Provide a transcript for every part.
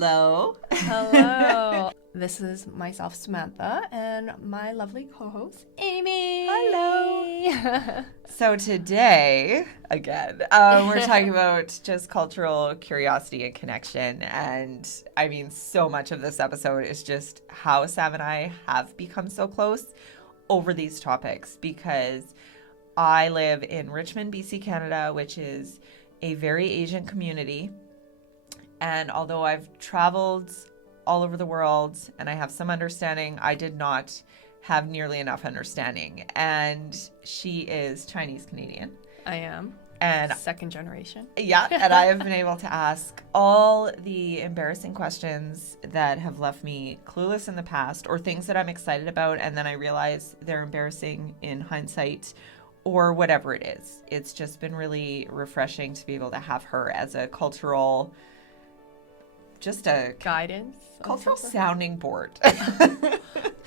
Hello. Hello. This is myself, Samantha, and my lovely co-host, Amy. Hello. So today, again, we're talking about just cultural curiosity and connection. And I mean, so much of this episode is just how Sam and I have become so close over these topics, because I live in Richmond, BC, Canada, which is a very Asian community. And although I've traveled all over the world and I have some understanding, I did not have nearly enough understanding. And she is Chinese Canadian. I am. And second generation. Yeah, and I have been able to ask all the embarrassing questions that have left me clueless in the past, or things that I'm excited about and then I realize they're embarrassing in hindsight, or whatever it is. It's just been really refreshing to be able to have her as a cultural, just a guidance, cultural sounding board.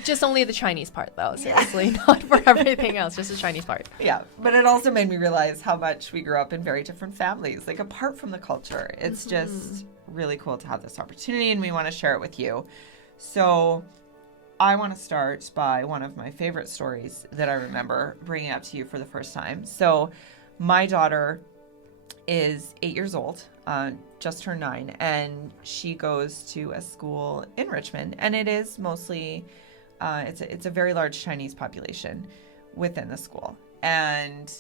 Just only the Chinese part, though, seriously. Not for everything else, just the Chinese part. Yeah, but it also made me realize how much we grew up in very different families, like apart from the culture. It's just really cool to have this opportunity, and we want to share it with you. So I want to start by one of my favorite stories that I remember bringing up to you for the first time. So my daughter is 8 years old, just turned 9, and she goes to a school in Richmond, and it is mostly, it's a very large Chinese population within the school. And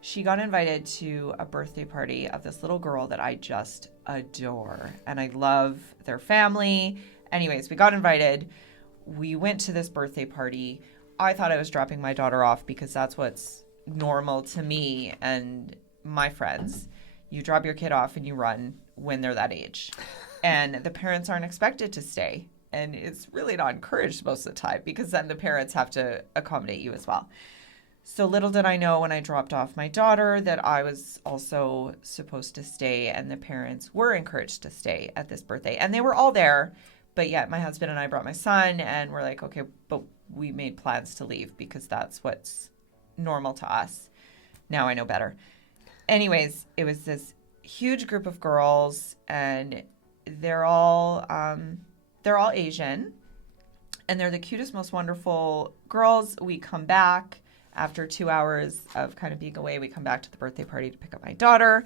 she got invited to a birthday party of this little girl that I just adore, and I love their family. Anyways, we got invited. We went to this birthday party. I thought I was dropping my daughter off because that's what's normal to me and my friends. You drop your kid off and you run when they're that age. And the parents aren't expected to stay. And it's really not encouraged most of the time, because then the parents have to accommodate you as well. So little did I know when I dropped off my daughter that I was also supposed to stay, and the parents were encouraged to stay at this birthday. And they were all there, but yet my husband and I brought my son, and we're like, okay, but we made plans to leave because that's what's normal to us. Now I know better. Anyways, it was this huge group of girls, and they're all Asian, and they're the cutest, most wonderful girls. We come back after 2 hours of kind of being away. We come back to the birthday party to pick up my daughter,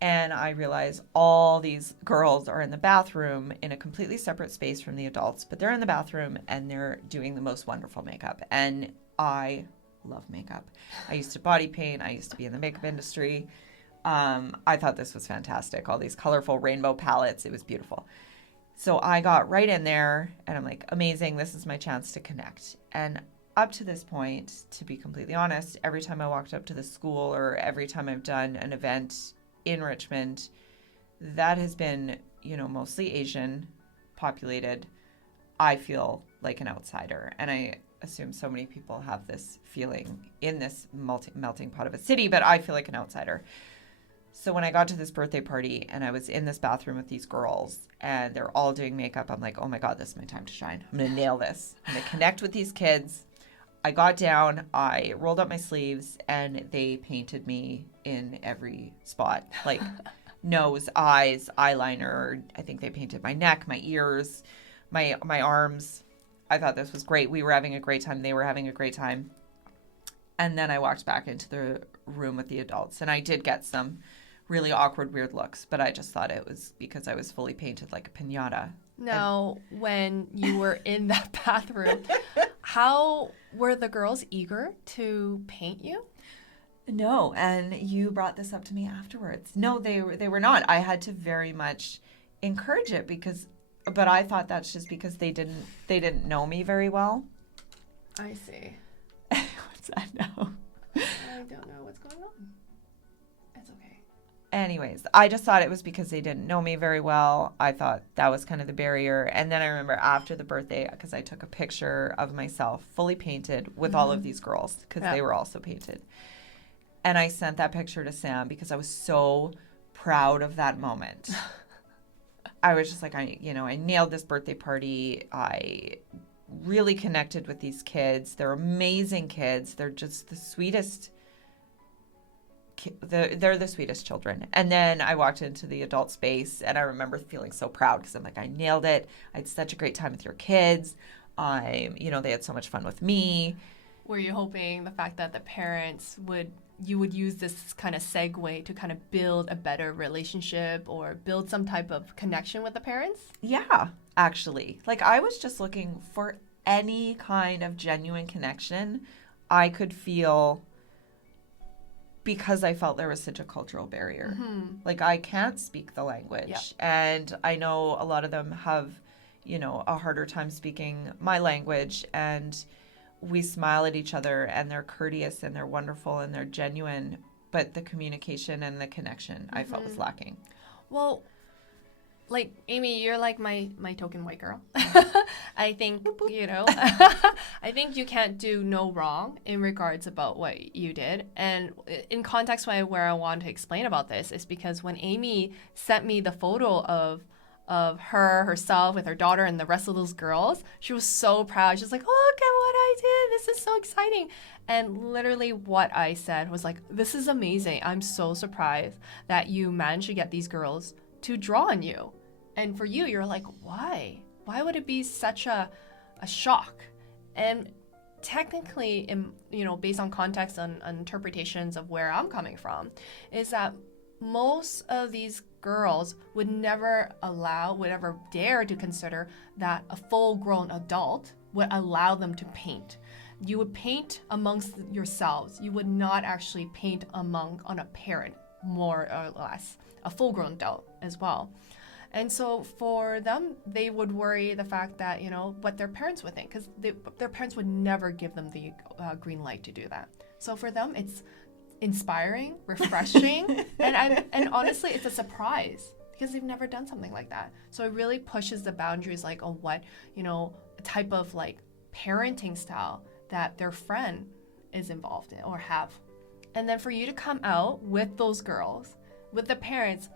and I realize all these girls are in the bathroom in a completely separate space from the adults, but they're in the bathroom and they're doing the most wonderful makeup. And I love makeup. I used to body paint. I used to be in the makeup industry. I thought this was fantastic. All these colorful rainbow palettes. It was beautiful. So I got right in there and I'm like, amazing. This is my chance to connect. And up to this point, to be completely honest, every time I walked up to the school or every time I've done an event in Richmond, that has been, mostly Asian populated. I feel like an outsider. And I assume so many people have this feeling in this melting pot of a city, but I feel like an outsider. So when I got to this birthday party and I was in this bathroom with these girls and they're all doing makeup, I'm like, oh my God, this is my time to shine. I'm going to nail this. I'm going to connect with these kids. I got down, I rolled up my sleeves, and they painted me in every spot, like nose, eyes, eyeliner. I think they painted my neck, my ears, my arms. I thought this was great. We were having a great time. They were having a great time. And then I walked back into the room with the adults, and I did get some really awkward, weird looks, but I just thought it was because I was fully painted like a piñata. Now, when you were in that bathroom, how were the girls eager to paint you? No, and you brought this up to me afterwards. No, they were not. I had to very much encourage it but I thought that's just because they didn't know me very well. I see. What's that now? I don't know what's going on. It's okay. Anyways, I just thought it was because they didn't know me very well. I thought that was kind of the barrier. And then I remember after the birthday, because I took a picture of myself fully painted with all of these girls, because they were also painted. And I sent that picture to Sam because I was so proud of that moment. I was just like, I nailed this birthday party. I really connected with these kids. They're amazing kids. They're just the sweetest they're the sweetest children. And then I walked into the adult space, and I remember feeling so proud because I'm like, I nailed it. I had such a great time with your kids. They had so much fun with me. Were you hoping the fact that the parents you would use this kind of segue to kind of build a better relationship or build some type of connection with the parents? Yeah, actually. Like, I was just looking for any kind of genuine connection I could feel because I felt there was such a cultural barrier. Mm-hmm. Like, I can't speak the language. Yeah. And I know a lot of them have, a harder time speaking my language. And we smile at each other, and they're courteous, and they're wonderful, and they're genuine. But the communication and the connection I felt was lacking. Well, like, Amy, you're like my token white girl. I think, I think you can't do no wrong in regards about what you did. And in context where I want to explain about this is because when Amy sent me the photo of herself with her daughter and the rest of those girls, she was so proud. She's like, oh, look at what I did. This is so exciting. And literally what I said was like, this is amazing. I'm so surprised that you managed to get these girls to draw on you. And for you, you're like, why? Why would it be such a shock? And technically, based on context and interpretations of where I'm coming from, is that most of these girls would never dare to consider that a full-grown adult would allow them to paint. You would paint amongst yourselves. You would not actually paint on a parent, more or less, a full-grown adult as well. And so for them, they would worry the fact that, what their parents would think, because their parents would never give them the green light to do that. So for them, it's inspiring, refreshing, and honestly, it's a surprise because they've never done something like that. So it really pushes the boundaries, like, on what, a type of, like, parenting style that their friend is involved in or have. And then for you to come out with those girls, with the parents,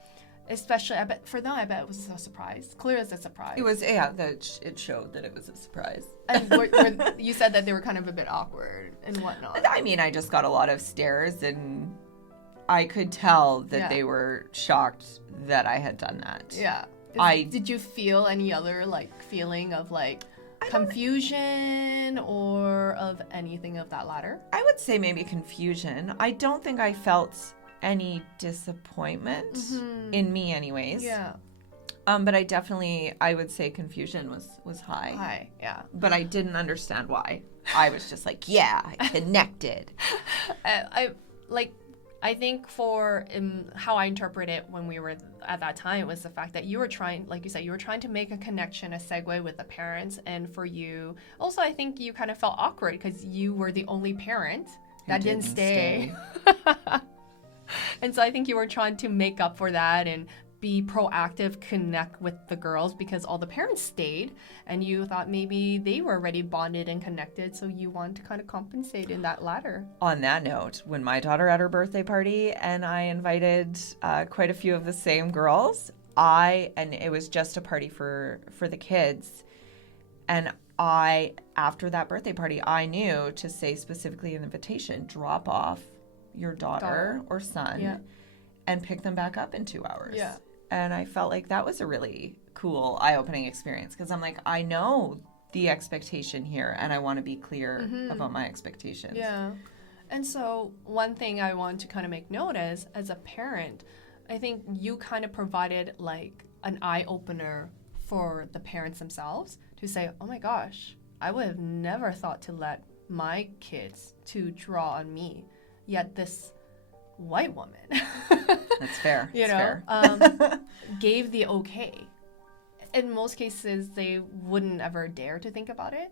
especially, I bet it was a surprise. Clear as a surprise. It was, it showed that it was a surprise. And you said that they were kind of a bit awkward and whatnot. I mean, I just got a lot of stares, and I could tell that they were shocked that I had done that. Yeah. Did you feel any other, like, feeling of, like, confusion or of anything of that latter? I would say maybe confusion. I don't think I felt any disappointment in me anyways. Yeah. But I would say confusion was high. High, yeah. But I didn't understand why. I was just like, yeah, I connected. I think for how I interpret it when we were at that time was the fact that you were trying, like you said, you were trying to make a connection, a segue with the parents. And for you, also, I think you kind of felt awkward because you were the only parent that didn't stay. And so I think you were trying to make up for that and be proactive, connect with the girls because all the parents stayed and you thought maybe they were already bonded and connected, so you wanted to kind of compensate in that latter. On that note, when my daughter had her birthday party and I invited quite a few of the same girls, and it was just a party for the kids, and after that birthday party, I knew to say specifically in the invitation, drop off your daughter or son and pick them back up in 2 hours. Yeah. And I felt like that was a really cool, eye-opening experience because I'm like, I know the expectation here and I want to be clear about my expectations. Yeah. And so one thing I want to kind of make note as a parent, I think you kind of provided like an eye-opener for the parents themselves to say, oh my gosh, I would have never thought to let my kids to draw on me. Yet this white woman, that's fair. Gave the okay. In most cases, they wouldn't ever dare to think about it.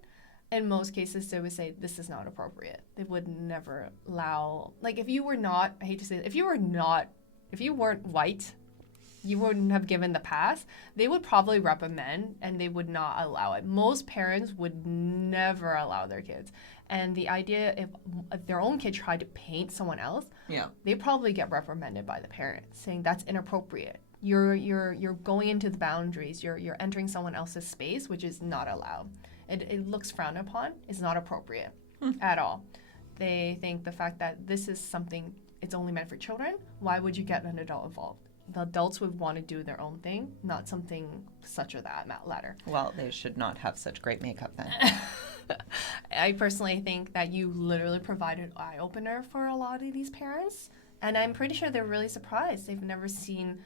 In most cases, they would say, this is not appropriate. They would never allow, like, if you were not, I hate to say it, if you weren't white, you wouldn't have given the pass, they would probably reprimand and they would not allow it. Most parents would never allow their kids. And the idea, if their own kid tried to paint someone else, they probably get reprimanded by the parent, saying that's inappropriate. You're going into the boundaries. You're entering someone else's space, which is not allowed. It looks frowned upon. It's not appropriate at all. They think the fact that this is something it's only meant for children, why would you get an adult involved? The adults would want to do their own thing, not something such or that ladder. Well, they should not have such great makeup then. I personally think that you literally provided an eye-opener for a lot of these parents. And I'm pretty sure they're really surprised. They've never seen,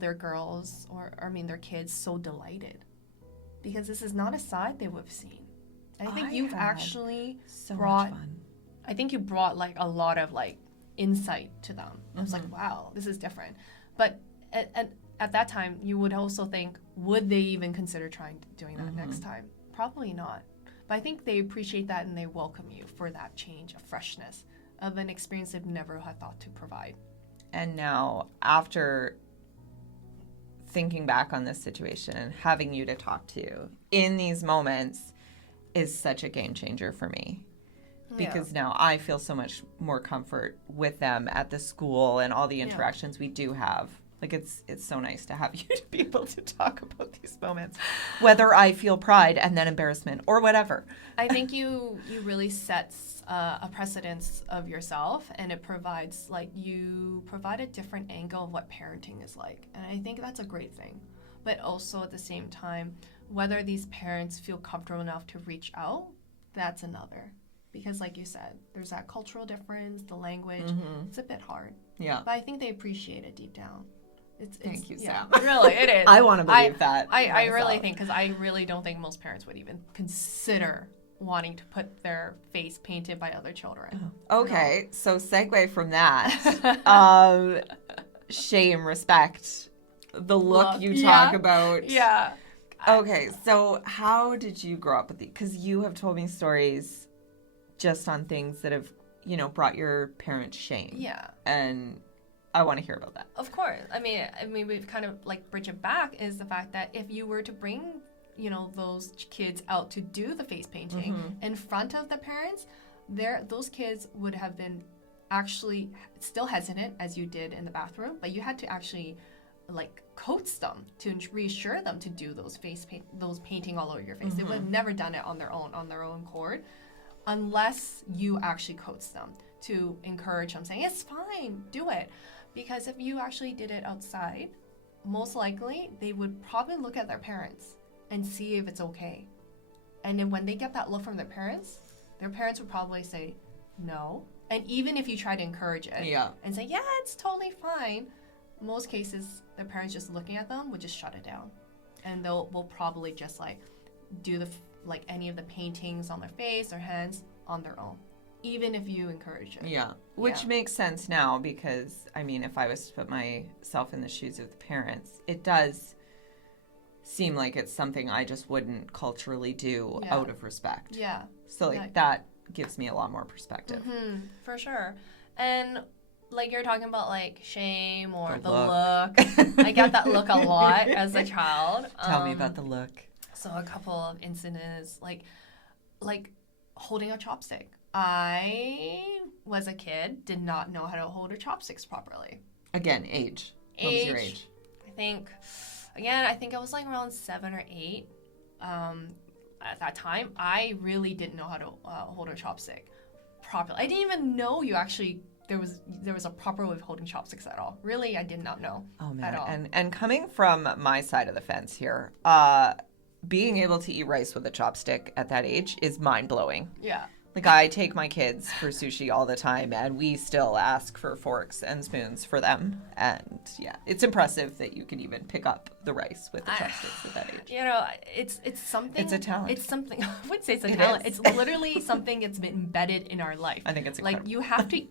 their girls their kids so delighted. Because this is not a side they would have seen. And I think you've actually brought, much fun. I think you brought like a lot of like insight to them. I was like, wow, this is different. But at that time, you would also think, would they even consider doing that next time? Probably not. But I think they appreciate that and they welcome you for that change of freshness, of an experience they've never had thought to provide. And now, after thinking back on this situation and having you to talk to in these moments is such a game changer for me. Because now I feel so much more comfort with them at the school and all the interactions we do have. Like, it's so nice to have you to be able to talk about these moments, whether I feel pride and then embarrassment or whatever. I think you really sets a precedence of yourself, and it provides, you provide a different angle of what parenting is like. And I think that's a great thing. But also at the same time, whether these parents feel comfortable enough to reach out, that's another. Because like you said, there's that cultural difference, the language. It's a bit hard. Yeah. But I think they appreciate it deep down. Thank you, Sam. Really, it is. I want to believe that. I really think, because I really don't think most parents would even consider wanting to put their face painted by other children. Okay, so segue from that. Shame, respect, the look you talk about. Yeah. Okay, so how did you grow up with these? Because you have told me stories just on things that have, brought your parents shame. Yeah. And I want to hear about that. Of course. I mean, we've kind of bridge it back is the fact that if you were to bring, those kids out to do the face painting in front of the parents, those kids would have been actually still hesitant, as you did in the bathroom, but you had to actually coax them to reassure them to do those those painting all over your face. They would have never done it on their own accord, unless you actually coax them to encourage them, saying, it's fine, do it. Because if you actually did it outside, most likely they would probably look at their parents and see if it's okay. And then when they get that look from their parents would probably say no. And even if you try to encourage it and say, yeah, it's totally fine, most cases, the parents just looking at them would just shut it down. And will probably just do any of the paintings on their face or hands on their own, even if you encourage it. Yeah, which makes sense now, because, if I was to put myself in the shoes of the parents, it does seem like it's something I just wouldn't culturally do out of respect. Yeah. So, that gives me a lot more perspective. For sure. And, you're talking about, shame or the look. I got that look a lot as a child. Tell me about the look. So a couple of incidents, like holding a chopstick. I was a kid, did not know how to hold a chopsticks properly. Again, age. What was your age? I think I was around 7 or 8. At that time, I really didn't know how to hold a chopstick properly. I didn't even know there was a proper way of holding chopsticks at all. Really, I did not know at all. And coming from my side of the fence here, being able to eat rice with a chopstick at that age is mind-blowing. Yeah. I take my kids for sushi all the time, and we still ask for forks and spoons for them. And it's impressive that you can even pick up the rice with the chopsticks at that age. It's something. It's a talent. It's something. I would say it's a talent. It's literally something that's been embedded in our life. I think it's incredible. You have to,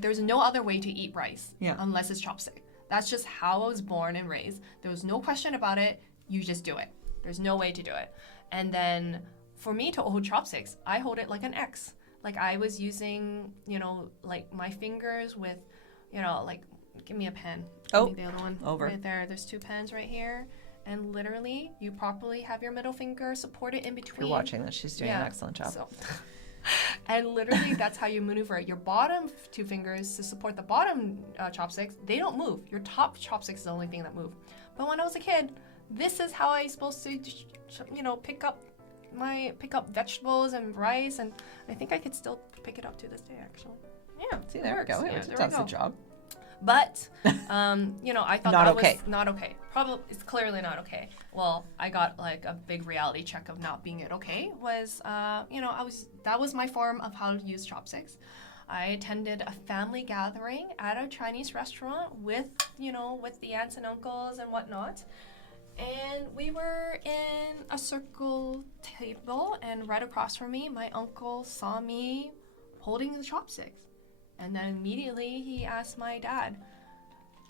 there's no other way to eat rice unless it's chopstick. That's just how I was born and raised. There was no question about it. You just do it. There's no way to do it. And then for me to hold chopsticks, I hold it like an X. I was using, my fingers with, give me a pen. Oh, the other one over. Right there. There's 2 pens right here. And literally, you properly have your middle finger supported in between. If you're watching this, she's doing an excellent job. And literally, that's how you maneuver it. Your bottom 2 fingers to support the bottom chopsticks, they don't move. Your top chopsticks is the only thing that move. But when I was a kid, this is how I was supposed to, pick up vegetables and rice, and I think I could still pick it up to this day, actually. Yeah, See, it there works. we go. Yeah, It there does we the go. job. But, I thought Not that okay. was not okay. Probably, it's clearly not okay. Well, I got like a big reality check of not being it okay. That was my form of how to use chopsticks. I attended a family gathering at a Chinese restaurant with the aunts and uncles and whatnot. And we were in a circle table, and right across from me, my uncle saw me holding the chopsticks. And then immediately he asked my dad,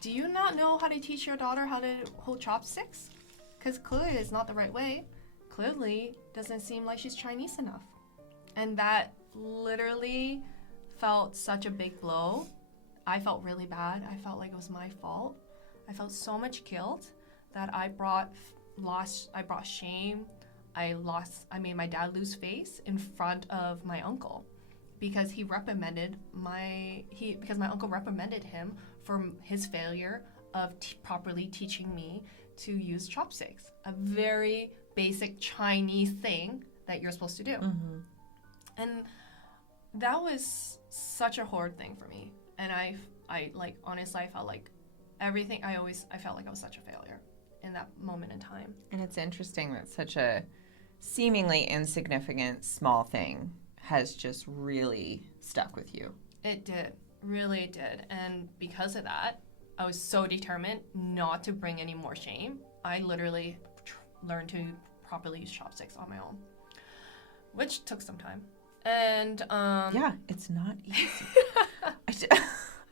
"Do you not know how to teach your daughter how to hold chopsticks? Because clearly it's not the right way. Clearly doesn't seem like she's Chinese enough." And that literally felt such a big blow. I felt really bad. I felt like it was my fault. I felt so much guilt that I brought shame. I made my dad lose face in front of my uncle. Because because my uncle reprimanded him for his failure of properly teaching me to use chopsticks, a very basic Chinese thing that you're supposed to do. Mm-hmm. And that was such a hard thing for me. And I honestly, I felt like I felt like I was such a failure in that moment in time. And it's interesting that such a seemingly insignificant small thing has just really stuck with you. It did. Really did. And because of that, I was so determined not to bring any more shame. I literally learned to properly use chopsticks on my own, which took some time. And yeah, it's not easy.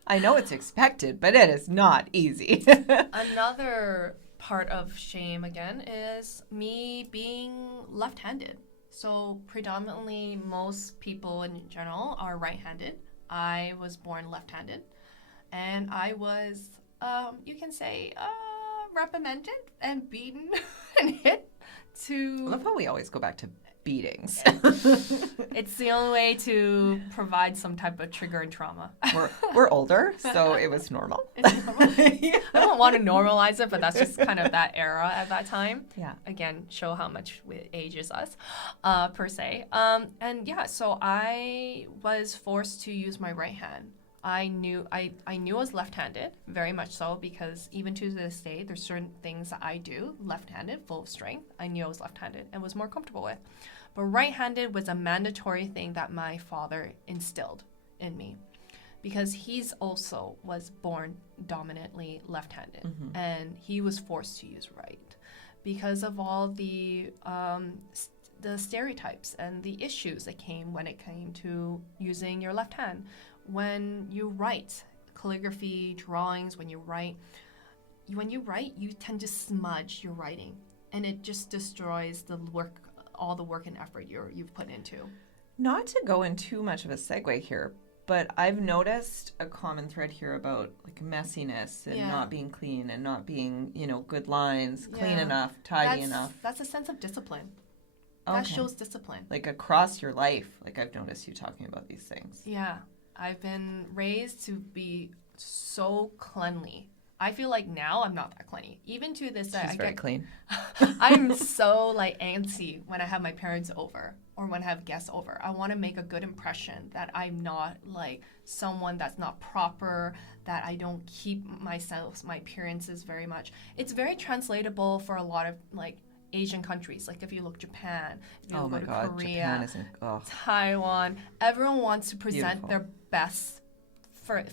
I know it's expected, but it is not easy. Another part of shame, again, is me being left-handed. So predominantly, most people in general are right-handed. I was born left-handed, and I was, you can say, reprimanded and beaten and hit to... I love how we always go back to beatings. It's the only way to provide some type of trigger and trauma. We're older, so it was normal. It's normal. I don't want to normalize it, but that's just kind of that era at that time. Yeah. Again, show how much it ages us, per se. And yeah, so I was forced to use my right hand. I knew I was left-handed, very much so, because even to this day, there's certain things that I do left-handed, full of strength. I knew I was left-handed and was more comfortable with. But right-handed was a mandatory thing that my father instilled in me, because he's also was born dominantly left-handed, and he was forced to use right because of all the stereotypes and the issues that came when it came to using your left hand. When you write calligraphy, drawings, when you write, you tend to smudge your writing, and it just destroys the work, all the work and effort you've put into. Not to go in too much of a segue here, but I've noticed a common thread here about like messiness and not being clean and not being, good lines, clean enough, tidy enough. That's a sense of discipline. That shows discipline. Like across your life, like I've noticed you talking about these things. Yeah. I've been raised to be so cleanly. I feel like now I'm not that cleanly. Even to this day, She's very clean. I'm so antsy when I have my parents over or when I have guests over. I want to make a good impression that I'm not someone that's not proper, that I don't keep my appearances very much. It's very translatable for a lot of Asian countries, if you look Japan, if you go to Korea, Taiwan, everyone wants to present their best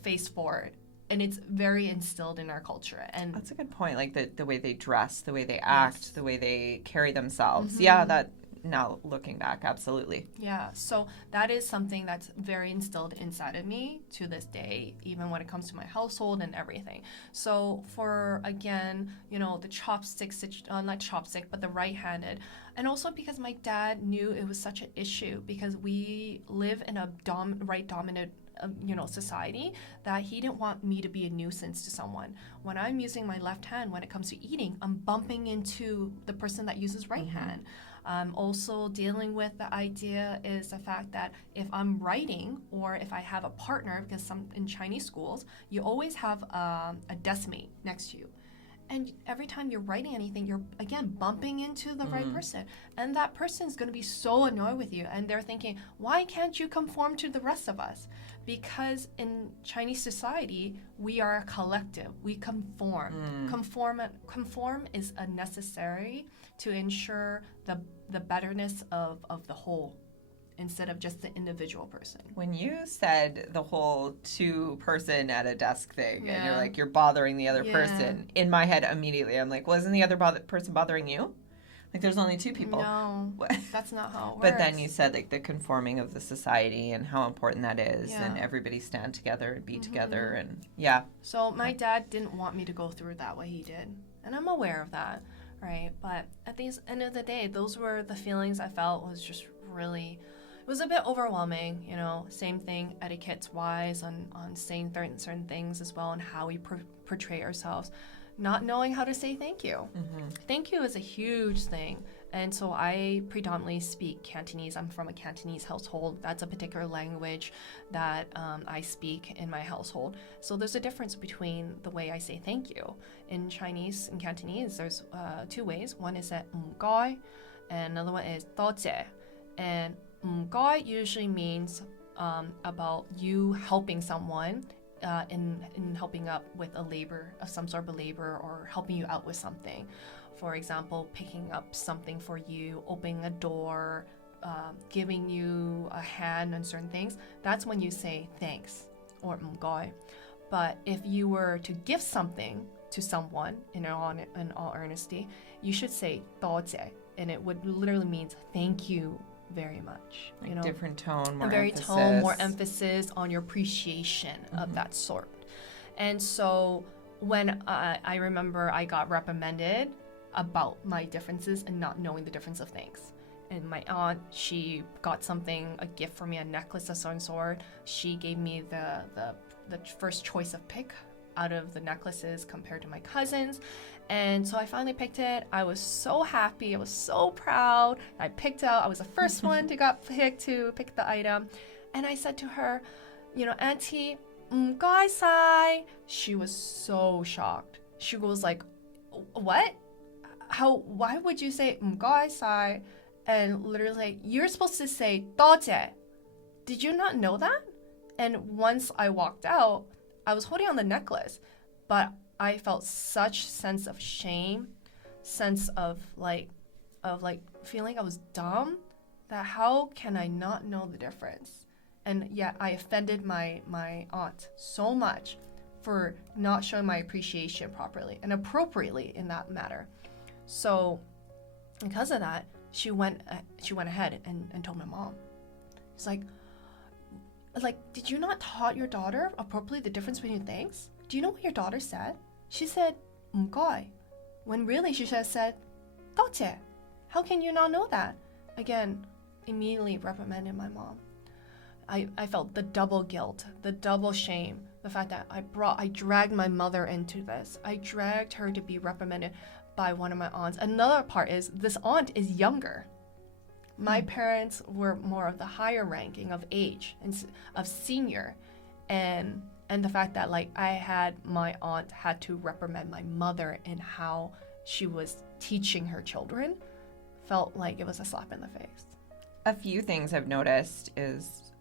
face forward, and it's very instilled in our culture. And that's a good point. The way they dress, the way they act, the way they carry themselves. Yeah, that now looking back, absolutely. Yeah, so that is something that's very instilled inside of me to this day, even when it comes to my household and everything. So for, again, the chopsticks, not chopstick, but the right-handed, and also because my dad knew it was such an issue, because we live in a right-dominant society, that he didn't want me to be a nuisance to someone. When I'm using my left hand, when it comes to eating, I'm bumping into the person that uses right hand. Also dealing with the idea is the fact that if I'm writing or if I have a partner, because in Chinese schools, you always have a desk mate next to you. And every time you're writing anything, you're, again, bumping into the right person. And that person's going to be so annoyed with you. And they're thinking, why can't you conform to the rest of us? Because in Chinese society, we are a collective. We conform. Conform is a necessary to ensure the betterness of the whole, instead of just the individual person. When you said the whole two-person at a desk thing, and you're Yeah. like, you're bothering the other Yeah. person, in my head immediately, I'm like, wasn't the other person bothering you? Like, there's only two people. No, What? that's not how it works. But then you said, like, the conforming of the society and how important that is, and Yeah. everybody stand together and be together, and yeah. So my dad didn't want me to go through that way he did. And I'm aware of that, right? But at the end of the day, those were the feelings I felt was just really... It was a bit overwhelming, you know, same thing etiquette-wise on saying certain things as well and how we portray ourselves, not knowing how to say thank you. Thank you is a huge thing. And so I predominantly speak Cantonese. I'm from a Cantonese household. That's a particular language that I speak in my household. So there's a difference between the way I say thank you. In Chinese and Cantonese, there's two ways. One is that "goi," and another one is "多謝." And "goi" usually means about you helping someone in helping up with a labor of some sort of a labor, or helping you out with something. For example, picking up something for you, opening a door, giving you a hand on certain things. That's when you say thanks or "goi." But if you were to give something to someone in all earnesty, you should say "多謝," and it would literally means thank you very much. Like, you know, different tone, more a very emphasis. tone, more emphasis on your appreciation of that sort. And so when I remember I got reprimanded about my differences and not knowing the difference of things. And my aunt, she got something, a gift for me, a necklace of some sort. She gave me the first choice of pick out of the necklaces compared to my cousins. And so I finally picked it. I was so happy. I was so proud. I picked out, I was the first one to pick the item. And I said to her, you know, "Auntie, sai." She was so shocked. She was like, "What? Why would you say sai?" And literally, like, "You're supposed to say 多謝. Did you not know that?" And once I walked out, I was holding on the necklace, but I felt such sense of shame, sense of like feeling I was dumb, that how can I not know the difference? And yet I offended my aunt so much for not showing my appreciation properly and appropriately in that matter. So because of that, she went ahead and told my mom. It's like, did you not taught your daughter appropriately the difference between things? Do you know what your daughter said? She said, "goi," when really she should have said, 多謝. How can you not know that? Again, immediately reprimanded my mom. I felt the double guilt, the double shame, the fact that I dragged my mother into this. I dragged her to be reprimanded by one of my aunts. Another part is this aunt is younger. My parents were more of the higher ranking of age and of senior, and the fact that like my aunt had to reprimand my mother in how she was teaching her children felt like it was a slap in the face. A few things I've noticed is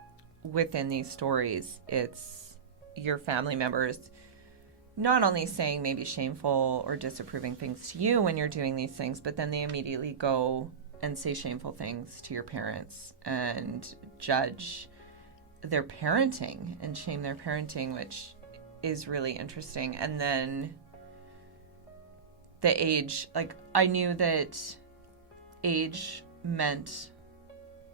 within these stories, it's your family members not only saying maybe shameful or disapproving things to you when you're doing these things, but then they immediately go and say shameful things to your parents and judge their parenting and shame their parenting, which is really interesting. And then the age, like, I knew that age meant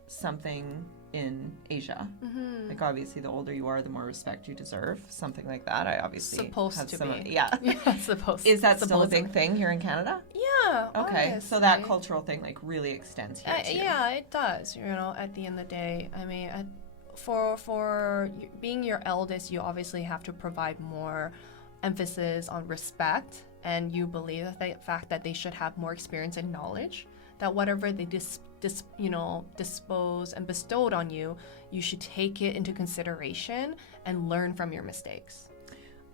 something in Asia. Mm-hmm. Like, obviously, the older you are, the more respect you deserve. Something like that. I obviously supposed have to some, be. yeah. Supposed. Is that still a supposed big thing here in Canada? Yeah. Okay, honestly. so that cultural thing like really extends here too. Yeah, it does. You know, at the end of the day, I mean, for being your eldest, you obviously have to provide more emphasis on respect, and you believe that the fact that they should have more experience and knowledge, that whatever they disposed and bestowed on you, you should take it into consideration and learn from your mistakes.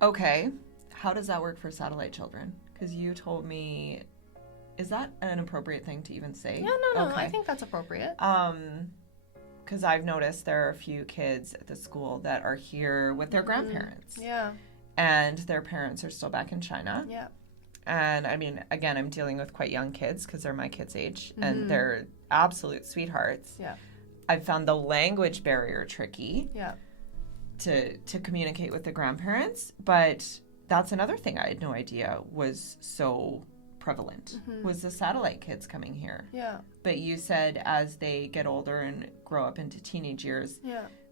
Okay, how does that work for satellite children? Because you told me, is that an appropriate thing to even say? Yeah, no, Okay. I think that's appropriate. Because I've noticed there are a few kids at the school that are here with their grandparents. Yeah. And their parents are still back in China. Yeah. And I mean, again, I'm dealing with quite young kids because they're my kids' age. And they're absolute sweethearts. Yeah. I've found the language barrier tricky. Yeah. To communicate with the grandparents. But that's another thing I had no idea was so prevalent, was the satellite kids coming here. Yeah. But you said as they get older and grow up into teenage years,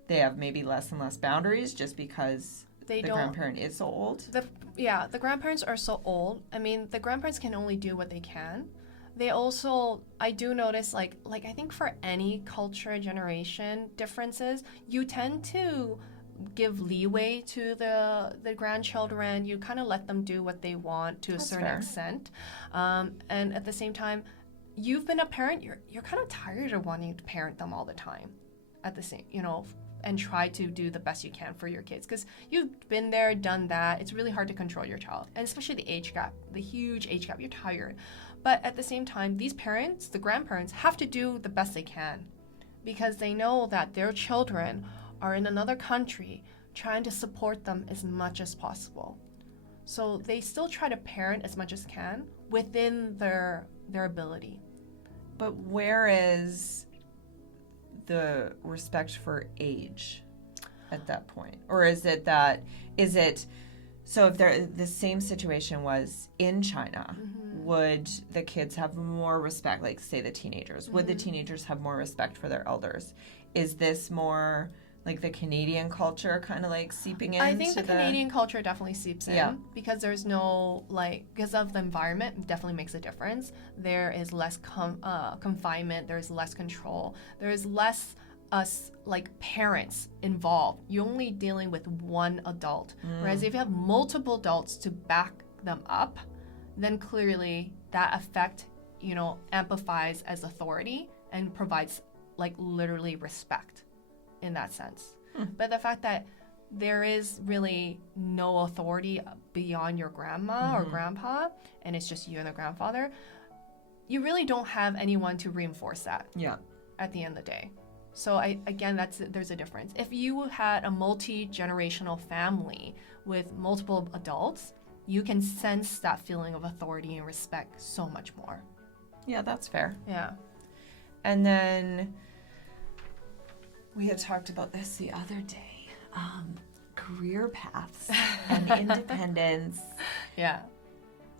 they have maybe less and less boundaries just because the grandparent is so old. The grandparents are so old. I mean, the grandparents can only do what they can. They also, I do notice, like I think for any culture generation differences, you tend to give leeway to the grandchildren. You kind of let them do what they want to a certain extent, and at the same time, you've been a parent. You're kind of tired of wanting to parent them all the time, at the same, and try to do the best you can for your kids because you've been there, done that. It's really hard to control your child, and especially the age gap, the huge age gap. You're tired, but at the same time, these parents, the grandparents, have to do the best they can because they know that their children are in another country trying to support them as much as possible. So they still try to parent as much as can within their ability. But where is the respect for age at that point? Or is it so if the same situation was in China, would the kids have more respect, like say the teenagers, would the teenagers have more respect for their elders? Is this more like the Canadian culture kind of like seeping in? I think the Canadian culture definitely seeps in because there's no, because of the environment, it definitely makes a difference. There is less confinement, there's less control, there's less us parents involved. You're only dealing with one adult. Whereas if you have multiple adults to back them up, then clearly that effect, amplifies as authority and provides literally respect in that sense. But the fact that there is really no authority beyond your grandma or grandpa, and it's just you and the grandfather, you really don't have anyone to reinforce that at the end of the day. So there's a difference. If you had a multi-generational family with multiple adults, you can sense that feeling of authority and respect so much more. Yeah, that's fair. Yeah. And then we had talked about this the other day. Career paths and independence. Yeah.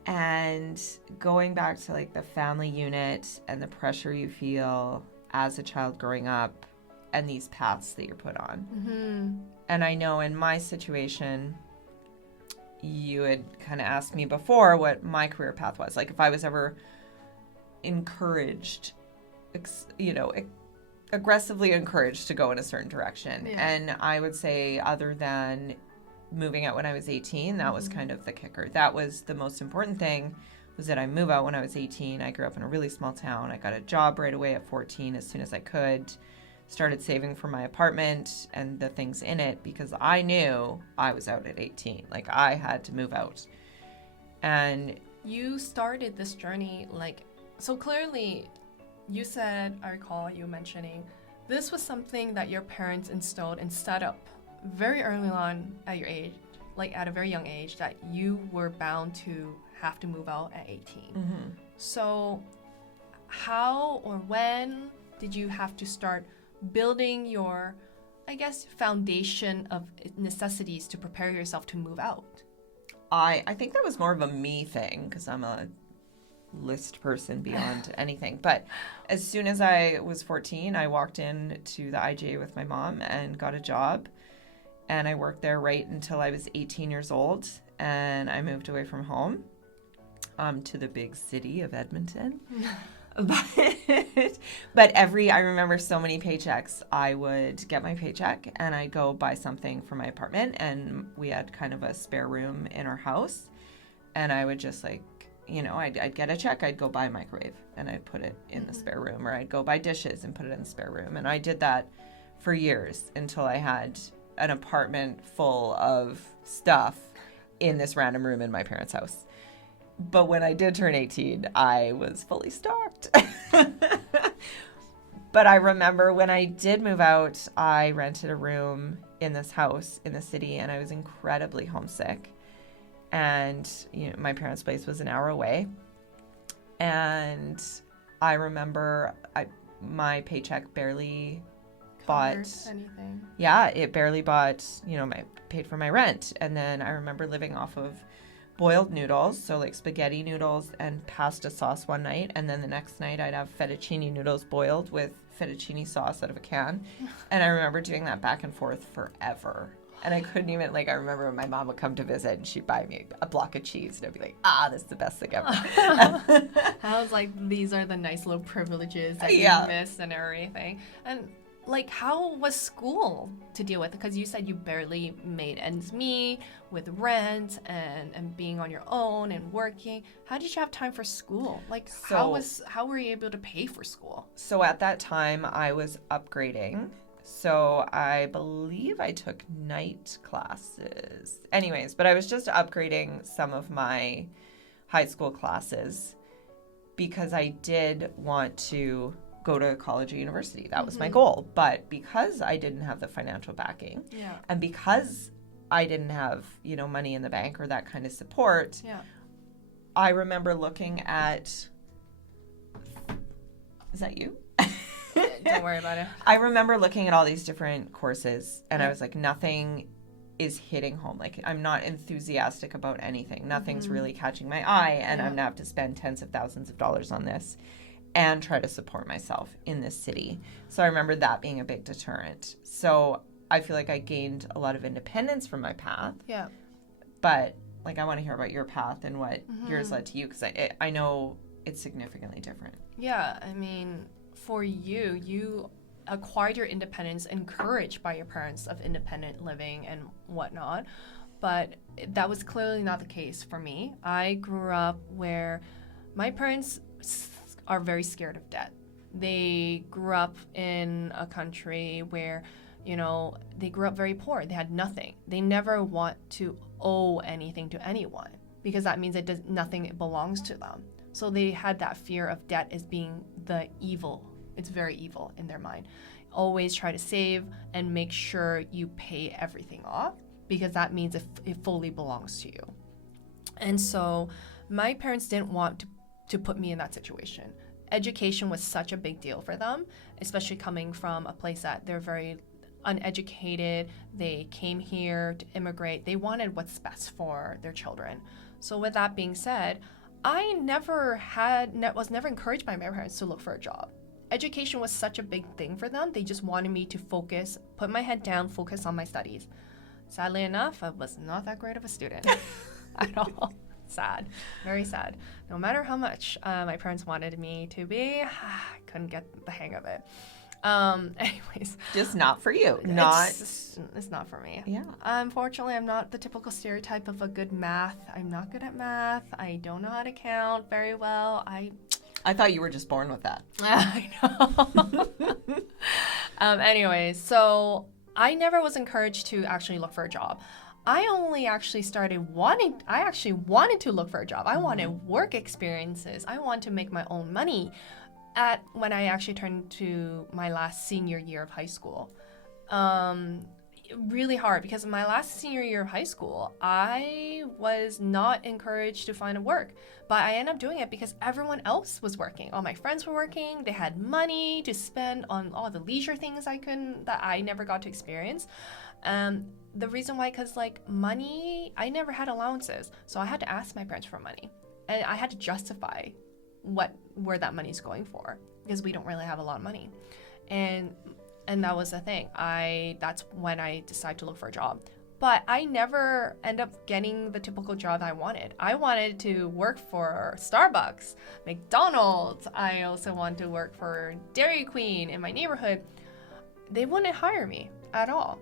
And going back to the family unit and the pressure you feel as a child growing up and these paths that you're put on. And I know in my situation, you had kind of asked me before what my career path was. If I was ever encouraged, aggressively encouraged to go in a certain direction. And I would say other than moving out when I was 18, that was kind of the kicker. That was the most important thing, was that I move out when I was 18. I grew up in a really small town. I got a job right away at 14 as soon as I could. Started saving for my apartment and the things in it because I knew I was out at 18. I had to move out. And you started this journey so clearly you said, I recall you mentioning, this was something that your parents instilled and set up very early on at your age, at a very young age, that you were bound to have to move out at 18. So how or when did you have to start building your, foundation of necessities to prepare yourself to move out? I think that was more of a me thing because I'm a list person beyond anything. But as soon as I was 14, I walked in to the IGA with my mom and got a job. And I worked there right until I was 18 years old. And I moved away from home to the big city of Edmonton. But I remember so many paychecks. I would get my paycheck and I'd go buy something for my apartment. And we had kind of a spare room in our house. And I would just I'd get a check, I'd go buy a microwave and I'd put it in the spare room, or I'd go buy dishes and put it in the spare room. And I did that for years until I had an apartment full of stuff in this random room in my parents' house. But when I did turn 18, I was fully stocked. But I remember when I did move out, I rented a room in this house in the city, and I was incredibly homesick. And, you know, my parents' place was an hour away. And I remember my paycheck barely bought anything. Yeah, it barely bought, you know, paid for my rent. And then I remember living off of boiled noodles, so like spaghetti noodles and pasta sauce one night, and then the next night I'd have fettuccine noodles boiled with fettuccine sauce out of a can. And I remember doing that back and forth forever. And I couldn't even, like, I remember when my mom would come to visit and she'd buy me a block of cheese and I'd be like, this is the best thing ever. I was like, these are the nice little privileges that you miss and everything. And like, how was school to deal with? Because you said you barely made ends meet with rent and being on your own and working. How did you have time for school? Like, how were you able to pay for school? So at that time, I was upgrading. So I believe I took night classes. Anyways, but I was just upgrading some of my high school classes because I did want to go to college or university. That was my goal. But because I didn't have the financial backing, and because I didn't have, you know, money in the bank or that kind of support, I remember looking at... Is that you? Don't worry about it. I remember looking at all these different courses, and I was like, nothing is hitting home. Like, I'm not enthusiastic about anything. Nothing's really catching my eye, and I'm going to have to spend tens of thousands of dollars on this and try to support myself in this city. So I remember that being a big deterrent. So I feel like I gained a lot of independence from my path. Yeah. But, like, I want to hear about your path and what yours led to you, because I know it's significantly different. Yeah, I mean, for you acquired your independence encouraged by your parents of independent living and whatnot, but that was clearly not the case for me. I grew up where my parents are very scared of debt. They grew up in a country where, you know, they grew up very poor. They had nothing. They never want to owe anything to anyone because that means nothing belongs to them. So they had that fear of debt as being the evil. It's very evil in their mind. Always try to save and make sure you pay everything off because that means it fully belongs to you. And so my parents didn't want to put me in that situation. Education was such a big deal for them, especially coming from a place that they're very uneducated. They came here to immigrate. They wanted what's best for their children. So with that being said, I was never encouraged by my parents to look for a job. Education was such a big thing for them. They just wanted me to focus, put my head down, focus on my studies. Sadly enough, I was not that great of a student at all. Sad, very sad. No matter how much my parents wanted me to be, I couldn't get the hang of it. Anyways. Just not for you. It's not for me. Yeah. Unfortunately, I'm not the typical stereotype of a good math. I'm not good at math. I don't know how to count very well. I thought you were just born with that. I know. Anyways, so I never was encouraged to actually look for a job. I actually wanted to look for a job. I wanted work experiences. I wanted to make my own money when I actually turned to my last senior year of high school. Really hard because in my last senior year of high school, I was not encouraged to find a work, but I ended up doing it because everyone else was working. All my friends were working. They had money to spend on all the leisure things that I never got to experience. The reason why, because like money, I never had allowances, so I had to ask my parents for money, and I had to justify where that money's going for because we don't really have a lot of money, and that was the thing. That's when I decided to look for a job. But I never end up getting the typical job I wanted. I wanted to work for Starbucks, McDonald's. I also wanted to work for Dairy Queen in my neighborhood. They wouldn't hire me at all.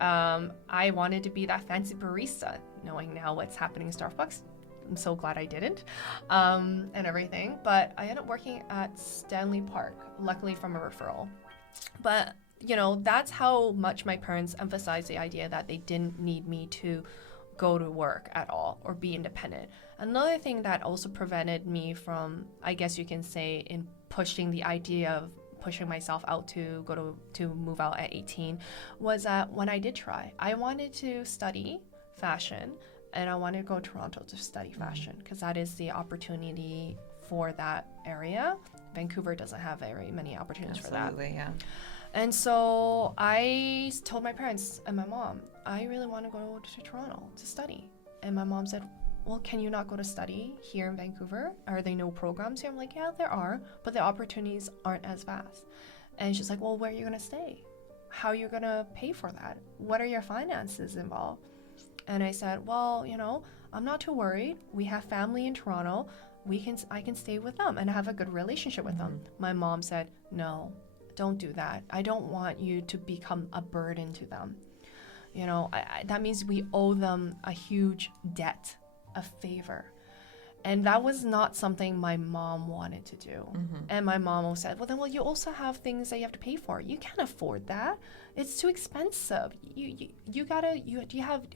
I wanted to be that fancy barista, knowing now what's happening in Starbucks. I'm so glad I didn't, and everything. But I ended up working at Stanley Park, luckily from a referral. But, you know, that's how much my parents emphasized the idea that they didn't need me to go to work at all or be independent. Another thing that also prevented me from, I guess you can say, in pushing the idea of pushing myself out to move out at 18 was that when I did try, I wanted to study fashion, and I wanted to go to Toronto to study fashion because that is the opportunity for that area. Vancouver doesn't have very many opportunities for that. Absolutely, yeah. And so I told my parents and my mom, I really want to go to Toronto to study. And my mom said, well, can you not go to study here in Vancouver? Are there no programs here? I'm like, yeah, there are, but the opportunities aren't as vast. And she's like, well, where are you going to stay? How are you going to pay for that? What are your finances involved? And I said, well, I'm not too worried. We have family in Toronto. I can stay with them and have a good relationship with them. My mom said, no, don't do that. I don't want you to become a burden to them. That means we owe them a huge debt, a favor. And that was not something my mom wanted to do. And my mom said, well, you also have things that you have to pay for. You can't afford that. It's too expensive.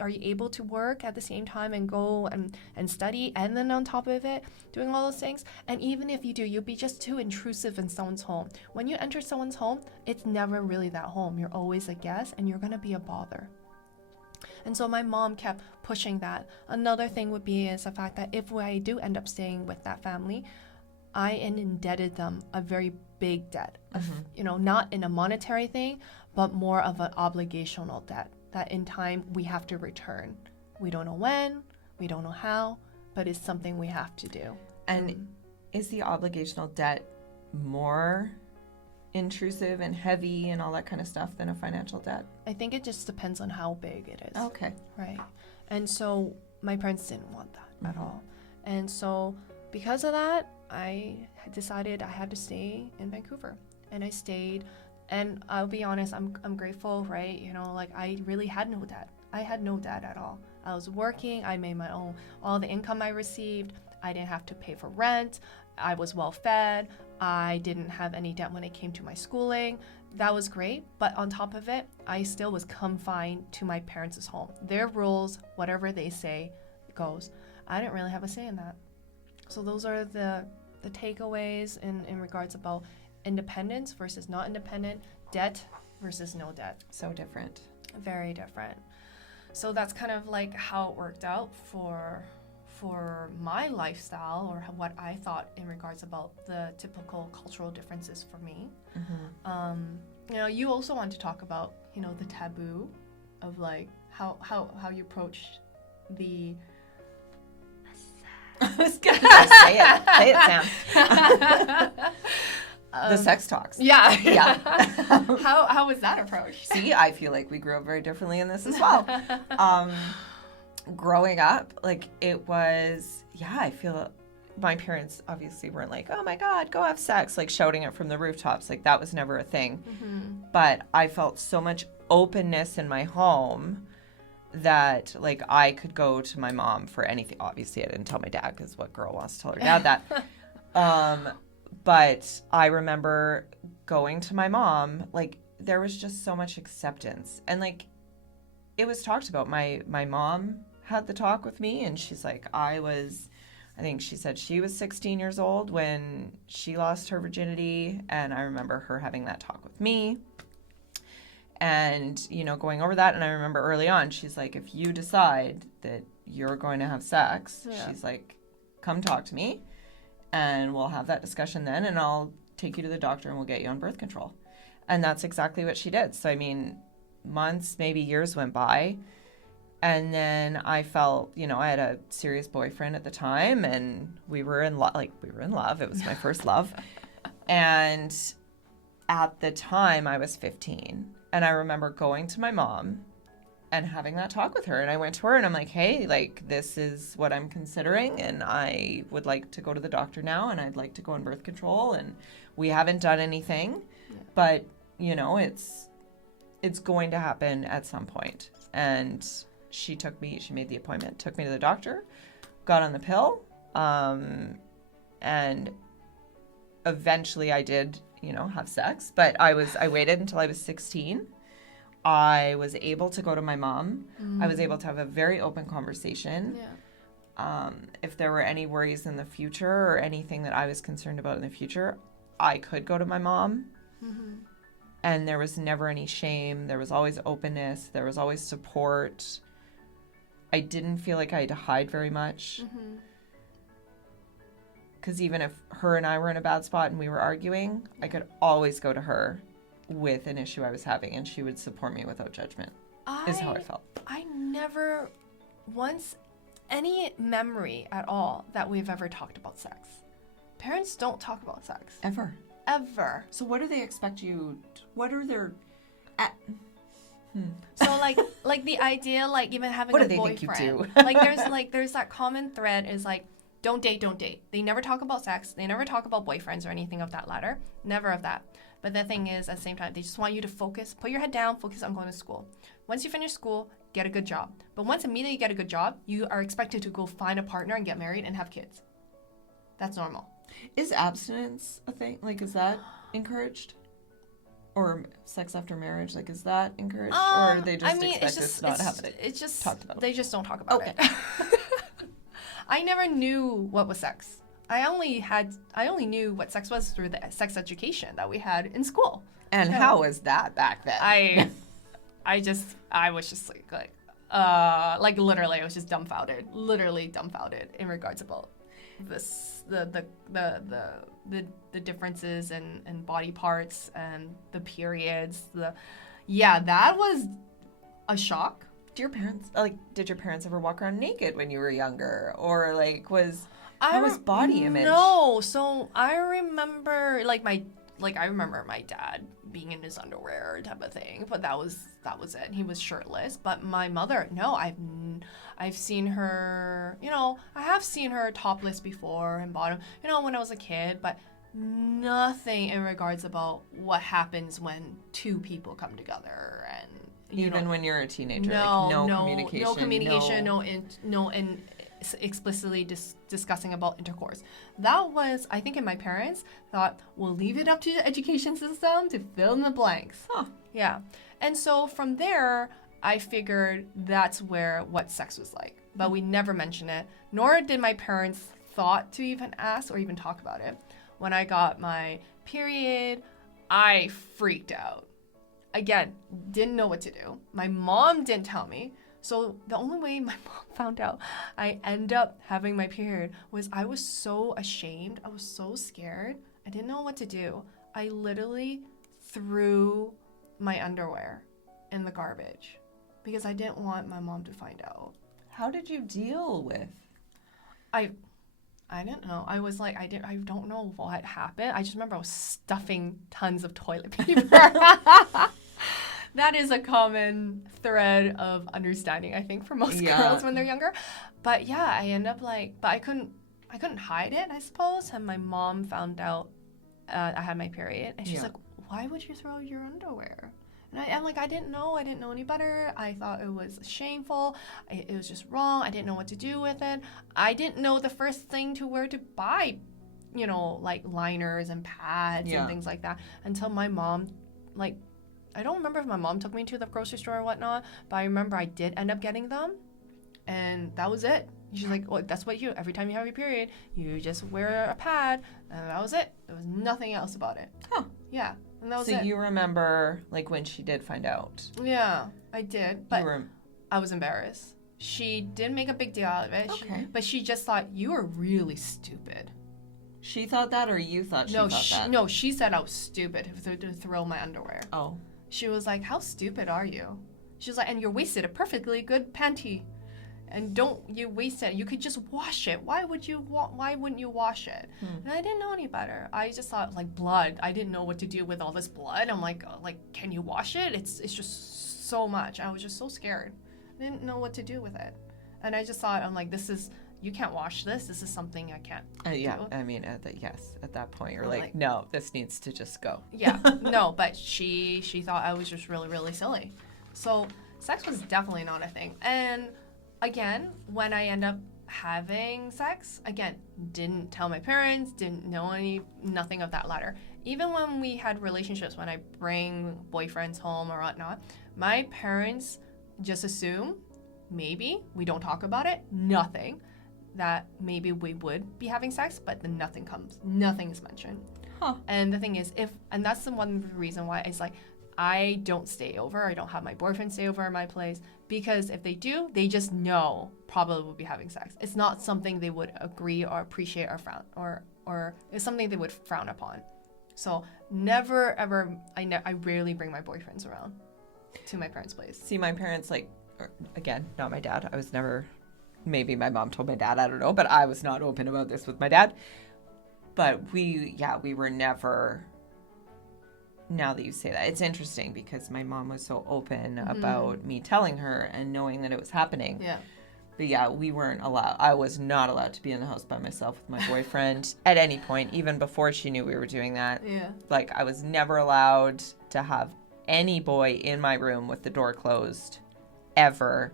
Are you able to work at the same time and go and study, and then on top of it, doing all those things? And even if you do, you'll be just too intrusive in someone's home. When you enter someone's home, it's never really that home. You're always a guest, and you're going to be a bother. And so my mom kept pushing that. Another thing would be is the fact that if I do end up staying with that family, I indebted them a very big debt of, not in a monetary thing, but more of an obligational debt that in time we have to return. We don't know when, we don't know how, but it's something we have to do. And is the obligational debt more intrusive and heavy and all that kind of stuff than a financial debt? I think it just depends on how big it is. Okay. Right. And so my parents didn't want that at all. And so because of that, I decided I had to stay in Vancouver. And I stayed. And I'll be honest, I'm grateful, right? I really had no debt. I had no debt at all. I was working. I made my own, all the income I received. I didn't have to pay for rent. I was well fed. I didn't have any debt when it came to my schooling. That was great, but on top of it, I still was confined to my parents' home. Their rules, whatever they say, goes. I didn't really have a say in that. So those are the takeaways in regards about independence versus not independent, debt versus no debt. So different. Very different. So that's kind of like how it worked out for my lifestyle, or what I thought in regards about the typical cultural differences for me. You also want to talk about, the taboo of like how you approach the I was gonna say it, Sam. The sex talks. Yeah. Yeah. How was that approached? See, I feel like we grew up very differently in this as well. Growing up, it was, I feel my parents obviously weren't like, oh my God, go have sex, shouting it from the rooftops. That was never a thing. But I felt so much openness in my home that I could go to my mom for anything. Obviously, I didn't tell my dad, because what girl wants to tell her dad that? But I remember going to my mom, there was just so much acceptance. And it was talked about. My mom had the talk with me, and she's like, I think she said she was 16 years old when she lost her virginity. And I remember her having that talk with me and, going over that. And I remember early on, she's like, if you decide that you're going to have sex, she's like, come talk to me and we'll have that discussion then. And I'll take you to the doctor and we'll get you on birth control. And that's exactly what she did. So, months, maybe years went by. And then I felt, I had a serious boyfriend at the time, and we were in love. It was my first love. And at the time, I was 15. And I remember going to my mom and having that talk with her. And I went to her and I'm like, hey, this is what I'm considering. And I would like to go to the doctor now, and I'd like to go on birth control. And we haven't done anything, but, it's going to happen at some point. And she made the appointment, took me to the doctor, got on the pill, and eventually I did, have sex. But I waited until I was 16. I was able to go to my mom. I was able to have a very open conversation. Yeah. If there were any worries in the future or anything that I was concerned about in the future, I could go to my mom. And there was never any shame. There was always openness. There was always support. I didn't feel like I had to hide very much. Because even if her and I were in a bad spot and we were arguing, I could always go to her with an issue I was having, and she would support me without judgment, is how I felt. I never once, any memory at all that we've ever talked about sex. Parents don't talk about sex. Ever. So what do they expect you to, what are their... So like the idea, like even having what a do they boyfriend. think you do? there's that common thread is like, don't date. They never talk about sex. They never talk about boyfriends or anything of that ladder. Never of that. But the thing is, at the same time, they just want you to focus, put your head down, focus on going to school. Once you finish school, get a good job. But once immediately you get a good job, you are expected to go find a partner and get married and have kids. That's normal. Is abstinence a thing? Like, is that encouraged? Or sex after marriage, like, is that encouraged? Or they just expect us not to have it it's just talked about? They just don't talk about it. I never knew what was sex. I only knew what sex was through the sex education that we had in school. And how was that back then? I was just like literally I was just literally dumbfounded in regards about this, the differences in body parts and the periods. That was a shock. Did your parents ever walk around naked when you were younger? Or how was body image? No, so I remember I remember my dad being in his underwear type of thing, but that was it. He was shirtless. But my mother, no, I've seen her, I have seen her topless before and bottom, when I was a kid, but nothing in regards about what happens when two people come together and even when you're a teenager, no communication, no explicitly discussing about intercourse. That was, I think, in my parents thought, we'll leave it up to the education system to fill in the blanks. Yeah. And so from there, I figured that's what sex was like. But we never mentioned it, nor did my parents thought to even ask or even talk about it. When I got my period, I freaked out. Again, didn't know what to do. My mom didn't tell me. So the only way my mom found out I end up having my period was I was so ashamed. I was so scared. I didn't know what to do. I literally threw my underwear in the garbage because I didn't want my mom to find out. How did you deal with? I didn't know. I was like, I don't know what happened. I just remember I was stuffing tons of toilet paper. That is a common thread of understanding, I think, for most girls when they're younger. But yeah, I end up but I couldn't hide it, I suppose. And my mom found out I had my period, and she's like, "Why would you throw your underwear?" And I'm like, I didn't know any better. I thought it was shameful. It was just wrong. I didn't know what to do with it. I didn't know the first thing to where to buy, like liners and pads and things like that until my mom, I don't remember if my mom took me to the grocery store or whatnot, but I remember I did end up getting them, and that was it. She's like, well, that's what every time you have your period, you just wear a pad, and that was it. There was nothing else about it. Huh. Yeah, and that was it. So you remember, when she did find out? Yeah, I did, but I was embarrassed. She didn't make a big deal out of it, but she just thought, you are really stupid. She thought that, or you thought thought that? No, she said I was stupid to throw my underwear. Oh. She was like, how stupid are you? She was like, and you wasted a perfectly good panty. And don't you waste it. You could just wash it. Why wouldn't you wash it? And I didn't know any better. I just thought, blood. I didn't know what to do with all this blood. I'm like, can you wash it? It's just so much. I was just so scared. I didn't know what to do with it. And I just thought, I'm like, you can't wash this. This is something I can't do. I mean, at that point, you're like, no, this needs to just go. Yeah, no, but she thought I was just really, really silly. So sex was definitely not a thing. And again, when I end up having sex, again, didn't tell my parents, didn't know nothing of that ladder. Even when we had relationships, when I bring boyfriends home or whatnot, My parents just assume, maybe, we don't talk about it, nothing, that maybe we would be having sex, but then nothing is mentioned. Huh. And the thing is, and that's the one reason why it's like, I don't stay over, I don't have my boyfriend stay over at my place, because if they do, they just know probably we'll be having sex. It's not something they would agree or appreciate or frown, or it's something they would frown upon. So never ever, I rarely bring my boyfriends around to my parents' place. See, my parents, like, again, not my dad. I was never, maybe my mom told my dad, I don't know, but I was not open about this with my dad. But we were never, now that you say that, it's interesting because my mom was so open about me telling her and knowing that it was happening. Yeah. But yeah, we weren't allowed, I was not allowed to be in the house by myself with my boyfriend at any point, even before she knew we were doing that. Yeah. Like, I was never allowed to have any boy in my room with the door closed, ever.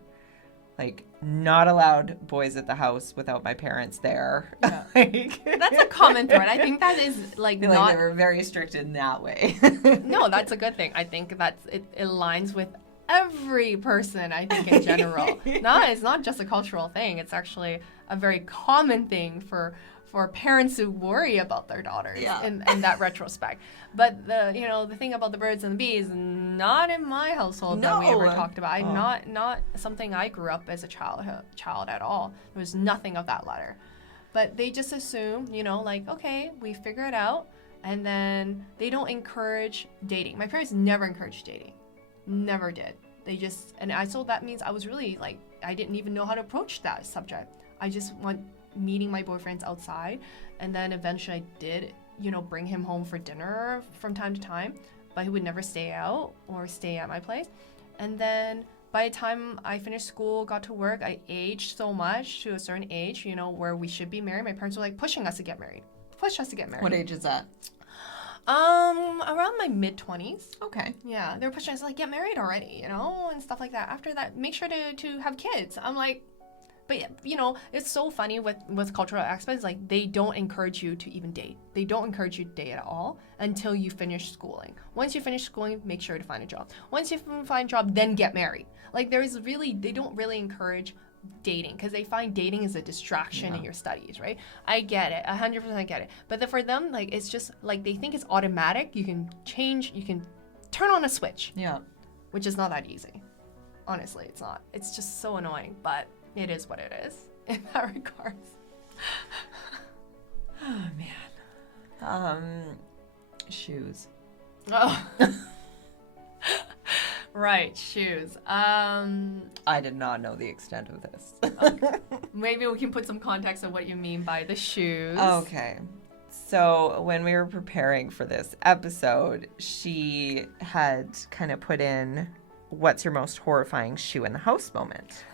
Like, not allowed boys at the house without my parents there. Yeah. Like, That's a common thread. I think that is like I feel not. like they were very strict in that way. No, that's a good thing. I think it aligns with every person, I think, in general. It's not just a cultural thing. It's actually a very common thing for parents who worry about their daughters in that retrospect. But the thing about the birds and the bees, not in my household that we ever talked about. Not something I grew up as a child at all. There was nothing of that letter. But they just assume, like, okay, we figure it out. And then they don't encourage dating. My parents never encouraged dating. Never did. So that means I was really, like, I didn't even know how to approach that subject. I just went meeting my boyfriends outside, and then eventually I did, bring him home for dinner from time to time, but he would never stay out or stay at my place. And then by the time I finished school, got to work, I aged so much to a certain age, where we should be married. My parents were like pushing us to get married. What age is that? Around my mid-20s. Okay. Yeah, they were pushing us like, get married already, and stuff like that. After that, make sure to have kids. I'm like, but it's so funny with cultural aspects. Like, they don't encourage you to even date. They don't encourage you to date at all until you finish schooling. Once you finish schooling, make sure to find a job. Once you find a job, then get married. Like, they don't really encourage dating because they find dating is a distraction in your studies, right? I get it, 100% get it. But then for them, like, it's just like they think it's automatic. You can turn on a switch. Yeah. Which is not that easy. Honestly, it's not. It's just so annoying, but it is what it is in that regards. Oh man. Shoes. Oh. Right, shoes. I did not know the extent of this. Okay. Maybe we can put some context on what you mean by the shoes. Okay. So when we were preparing for this episode, she had kind of put in, what's your most horrifying shoe in the house moment?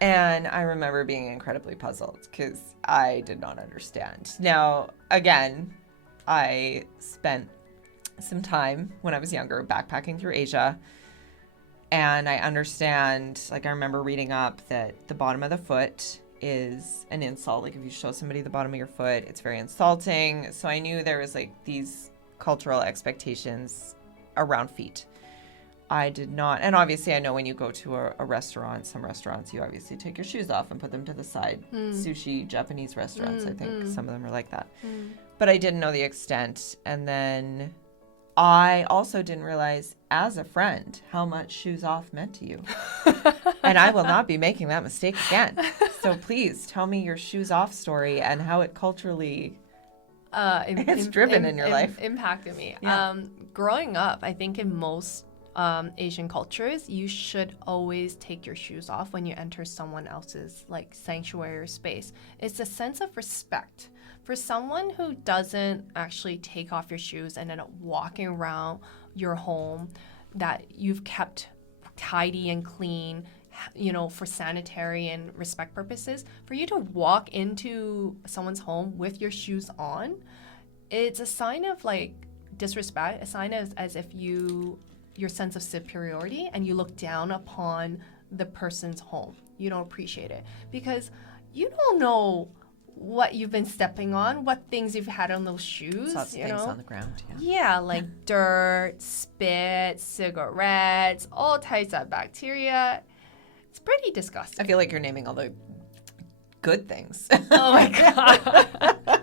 And I remember being incredibly puzzled because I did not understand. Now, again, I spent some time when I was younger backpacking through Asia, and I understand, like, I remember reading up that the bottom of the foot is an insult. Like, if you show somebody the bottom of your foot, it's very insulting. So I knew there was, like, these cultural expectations around feet. I did not, and obviously I know when you go to a restaurant, some restaurants, you obviously take your shoes off and put them to the side. Sushi, Japanese restaurants, I think some of them are like that. But I didn't know the extent. And then I also didn't realize, as a friend, how much shoes off meant to you. And I will not be making that mistake again. So please tell me your shoes off story and how it culturally it's driven in your life. Impacted me. Yeah. Growing up, I think in most Asian cultures, you should always take your shoes off when you enter someone else's, like, sanctuary or space. It's a sense of respect. For someone who doesn't actually take off your shoes and end up walking around your home that you've kept tidy and clean, for sanitary and respect purposes, for you to walk into someone's home with your shoes on, it's a sign of, like, disrespect, a sign of as if your sense of superiority, and you look down upon the person's home. You don't appreciate it because you don't know what you've been stepping on, what things you've had on those shoes. Lots of you things know? on the ground. Yeah. Yeah, like dirt, spit, cigarettes, all types of bacteria. It's pretty disgusting. I feel like you're naming all the good things. Oh my god.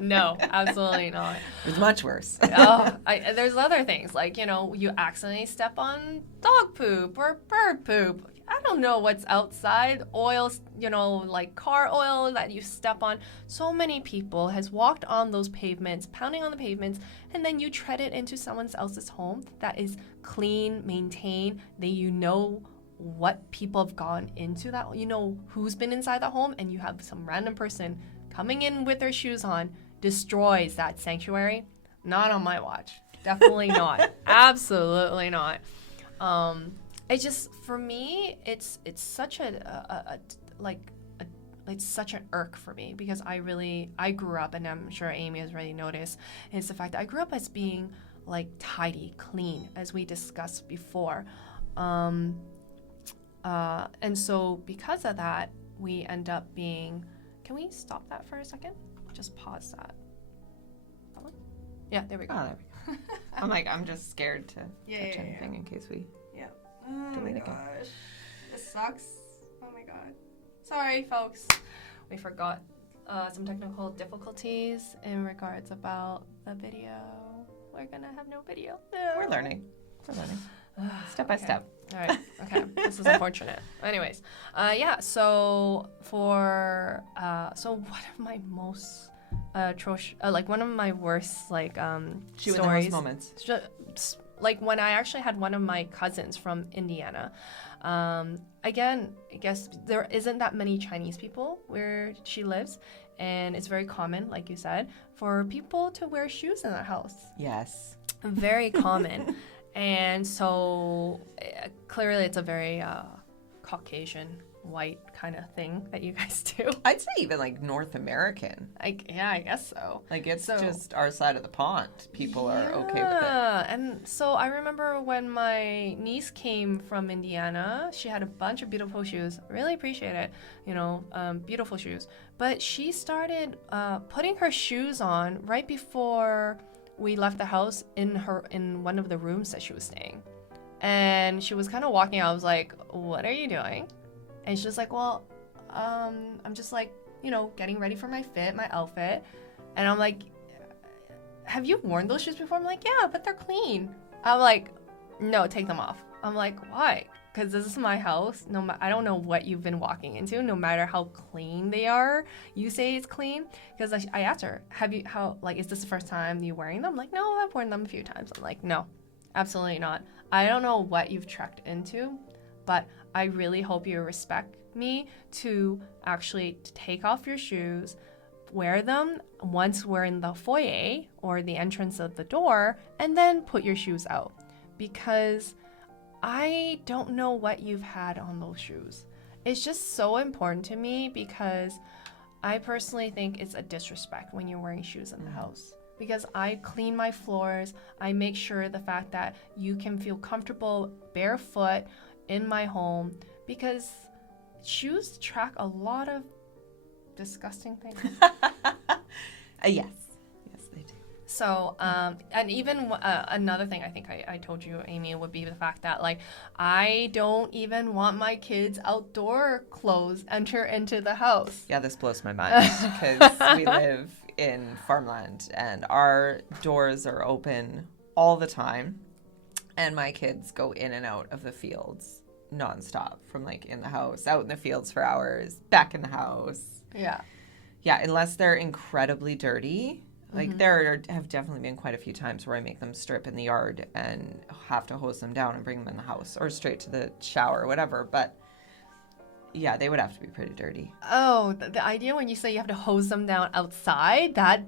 No, absolutely not. It's much worse. There's other things like, you know, you accidentally step on dog poop or bird poop. I don't know what's outside. Oils, you know, like car oil that you step on. So many people has walked on those pavements, pounding on the pavements, and then you tread it into someone else's home that is clean, maintained, that you know what people have gone into that, you know who's been inside that home, and you have some random person coming in with their shoes on, destroys that sanctuary. Not on my watch. Definitely not. Absolutely not. It's just, for me, it's such it's such an irk for me, because I grew up, and I'm sure Amy has already noticed, is the fact that I grew up as being like tidy, clean, as we discussed before. And so because of that, we end up being, can we stop that for a second? Just pause that. That one? Yeah, there we go. Oh, there we go. I'm just scared to touch anything in case we delete again. Gosh. This sucks. Oh my god. Sorry, folks. We forgot some technical difficulties in regards about the video. We're gonna have no video. No. We're learning. Step by step. All right. Okay. This is unfortunate. Anyways, so for so one of my most like one of my worst stories moments. Like when I actually had one of my cousins from Indiana. Again, I guess there isn't that many Chinese people where she lives, and it's very common, like you said, for people to wear shoes in their house. Yes. Very common. And so clearly it's a very Caucasian, white kind of thing that you guys do. I'd say even like North American. I guess so. Like it's just our side of the pond. People are okay with it. Yeah, and so I remember when my niece came from Indiana, she had a bunch of beautiful shoes. Really appreciate it, you know, beautiful shoes. But she started putting her shoes on right before we left the house in one of the rooms that she was staying. And she was kind of walking out. I was like, what are you doing? And she's like, well, I'm just like, you know, getting ready for my outfit. And I'm like, have you worn those shoes before? I'm like, yeah, but they're clean. I'm like, no, take them off. I'm like, why? Because this is my house. I don't know what you've been walking into, no matter how clean they are. You say it's clean. Because I asked her, is this the first time you're wearing them? I'm like, no, I've worn them a few times. I'm like, no, absolutely not. I don't know what you've trekked into, but I really hope you respect me to actually take off your shoes, wear them once we're in the foyer or the entrance of the door, and then put your shoes out. Because I don't know what you've had on those shoes. It's just so important to me, because I personally think it's a disrespect when you're wearing shoes in the house. Because I clean my floors, I make sure the fact that you can feel comfortable barefoot in my home, because shoes track a lot of disgusting things. Yes, they do. So, and even another thing I think I told you, Amy, would be the fact that, like, I don't even want my kids' outdoor clothes enter into the house. Yeah, this blows my mind, because we live in farmland and our doors are open all the time, and my kids go in and out of the fields nonstop, from like in the house, out in the fields for hours, back in the house. Yeah, unless they're incredibly dirty. Like, there have definitely been quite a few times where I make them strip in the yard and have to hose them down and bring them in the house, or straight to the shower or whatever. But yeah, they would have to be pretty dirty. Oh, the idea when you say you have to hose them down outside, that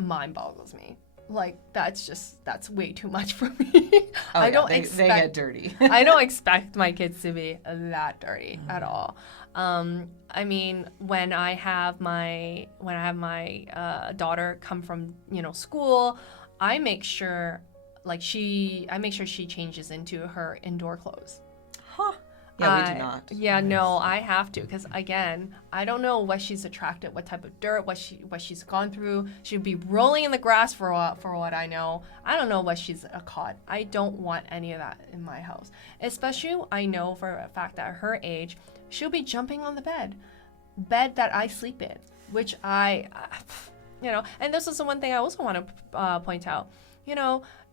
mind boggles me. Like, that's way too much for me. They get dirty. I don't expect my kids to be that dirty at all. I mean, when I have my daughter come from, you know, school, I make sure she changes into her indoor clothes. Huh. Yeah, we do not. Yeah, no, I have to, because again, I don't know what she's attracted, what type of dirt, what she's gone through. She'd be rolling in the grass for what I know. I don't know what she's caught. I don't want any of that in my house. Especially, I know for a fact that at her age, she'll be jumping on the bed that I sleep in, which and this is the one thing I also want to point out.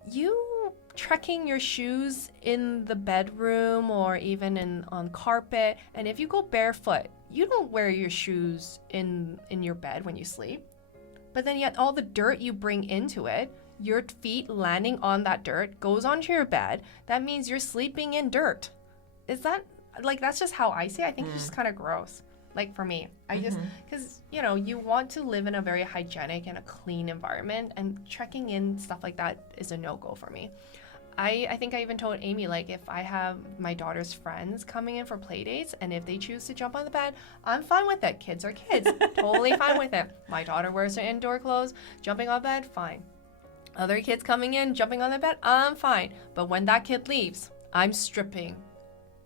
You trekking your shoes in the bedroom or even on carpet, and if you go barefoot, you don't wear your shoes in your bed when you sleep. But then yet all the dirt you bring into it, your feet landing on that dirt goes onto your bed. That means you're sleeping in dirt. Is that that's just how I see it? I think it's just kind of gross. For me, I just, because, you want to live in a very hygienic and a clean environment, and trekking in stuff like that is a no-go for me. I think I even told Amy, if I have my daughter's friends coming in for play dates, and if they choose to jump on the bed, I'm fine with it. Kids are kids. Totally fine with it. My daughter wears her indoor clothes, jumping on bed, fine. Other kids coming in, jumping on the bed, I'm fine. But when that kid leaves, I'm stripping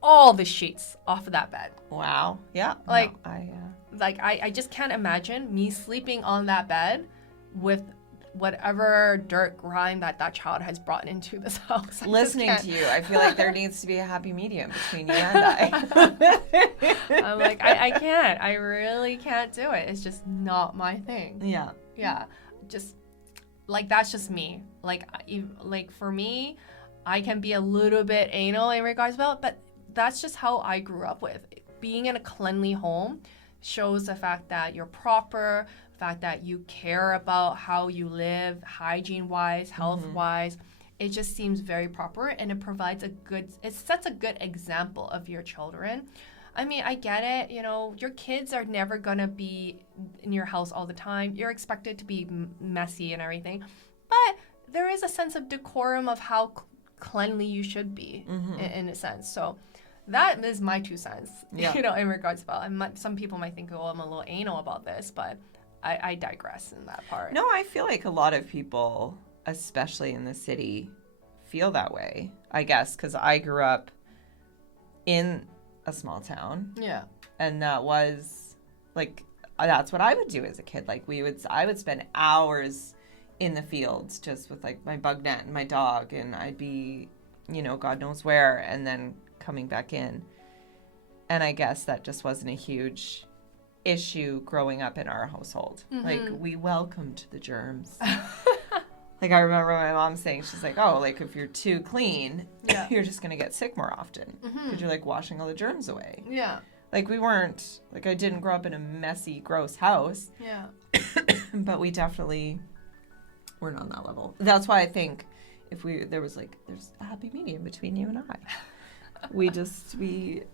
all the sheets off of that bed. Wow. Yeah. I just can't imagine me sleeping on that bed with whatever dirt grime that child has brought into this house. Listening to you, I feel like there needs to be a happy medium between you and I. I'm I can't. I really can't do it. It's just not my thing. Yeah. Yeah. Just that's just me. For me, I can be a little bit anal in regards to it, but that's just how I grew up with. Being in a cleanly home shows the fact that you're proper, the fact that you care about how you live, hygiene-wise, health-wise. It just seems very proper, and it sets a good example of your children. I mean, I get it, your kids are never gonna be in your house all the time. You're expected to be messy and everything, but there is a sense of decorum of how cleanly you should be in a sense. So that is my 2 cents, in regards to some people might think, I'm a little anal about this, but I digress in that part. No, I feel like a lot of people, especially in the city, feel that way, I guess, because I grew up in a small town. Yeah. And that was, that's what I would do as a kid. I would spend hours in the fields just with, my bug net and my dog, and I'd be, God knows where, and then coming back in. And I guess that just wasn't a huge issue growing up in our household. We welcomed the germs. I remember my mom saying, she's if you're too clean, you're just going to get sick more often because you're washing all the germs away. Yeah. We weren't, I didn't grow up in a messy, gross house. Yeah. But we definitely weren't on that level. That's why I think there's a happy medium between you and I. We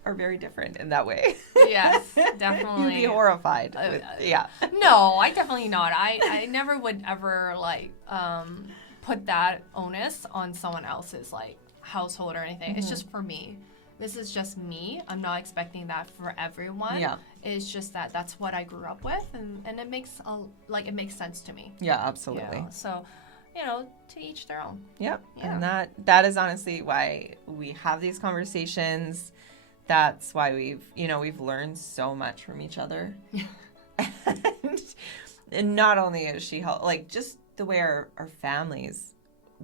are very different in that way. Yes, definitely. You'd be horrified. Yeah. No, I definitely not. I never would ever put that onus on someone else's household or anything. It's just for me. This is just me. I'm not expecting that for everyone. Yeah. It's just that's what I grew up with, and it makes it makes sense to me. Yeah, absolutely. So, to each their own. Yep. Yeah. And that is honestly why we have these conversations. That's why we've learned so much from each other. and not only is she just the way our families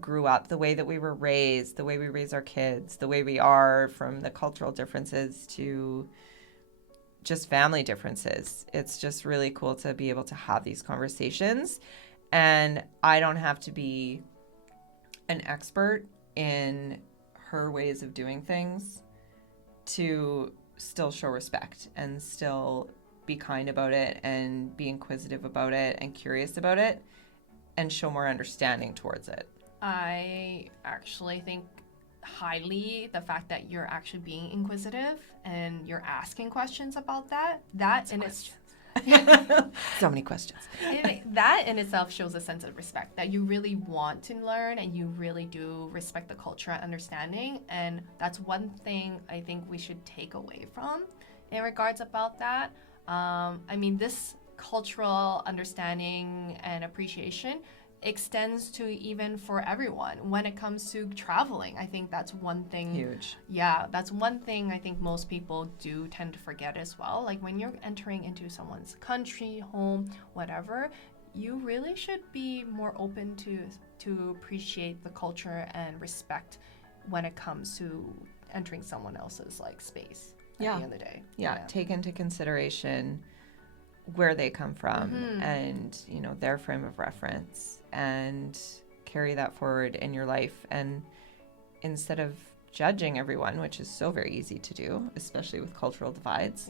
grew up, the way that we were raised, the way we raise our kids, the way we are, from the cultural differences to just family differences. It's just really cool to be able to have these conversations. And I don't have to be an expert in her ways of doing things to still show respect and still be kind about it and be inquisitive about it and curious about it and show more understanding towards it. I actually think highly the fact that you're actually being inquisitive and you're asking questions about that. So many questions. That in itself shows a sense of respect, that you really want to learn and you really do respect the culture and understanding. And that's one thing I think we should take away from in regards about that. This cultural understanding and appreciation extends to even for everyone when it comes to traveling. I think that's one thing. Huge. Yeah, that's one thing I think most people do tend to forget as well. Like when you're entering into someone's country, home, whatever, you really should be more open to appreciate the culture and respect when it comes to entering someone else's like space at the end of the day. Yeah, take into consideration where they come from and, you know, their frame of reference, and carry that forward in your life. And instead of judging everyone, which is so very easy to do, especially with cultural divides,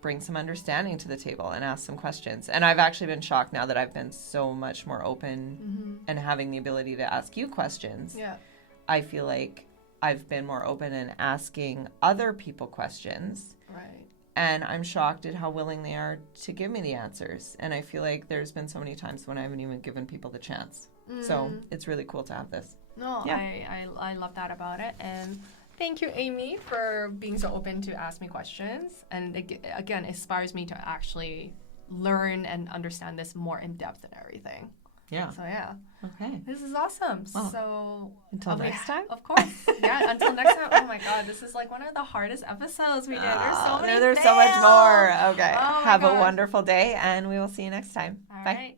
bring some understanding to the table and ask some questions. And I've actually been shocked now that I've been so much more open and having the ability to ask you questions. Yeah. I feel like I've been more open in asking other people questions. Right. And I'm shocked at how willing they are to give me the answers. And I feel like there's been so many times when I haven't even given people the chance. So it's really cool to have this. No, yeah. I love that about it. And thank you, Amy, for being so open to ask me questions. And again, it inspires me to actually learn and understand this more in depth and everything. Yeah. So, yeah. Okay. This is awesome. Well, so, until next time? Of course. Yeah, until next time. Oh, my God. This is like one of the hardest episodes we did. There's so much more. Okay. Oh, have a wonderful day, and we will see you next time. All Bye. right.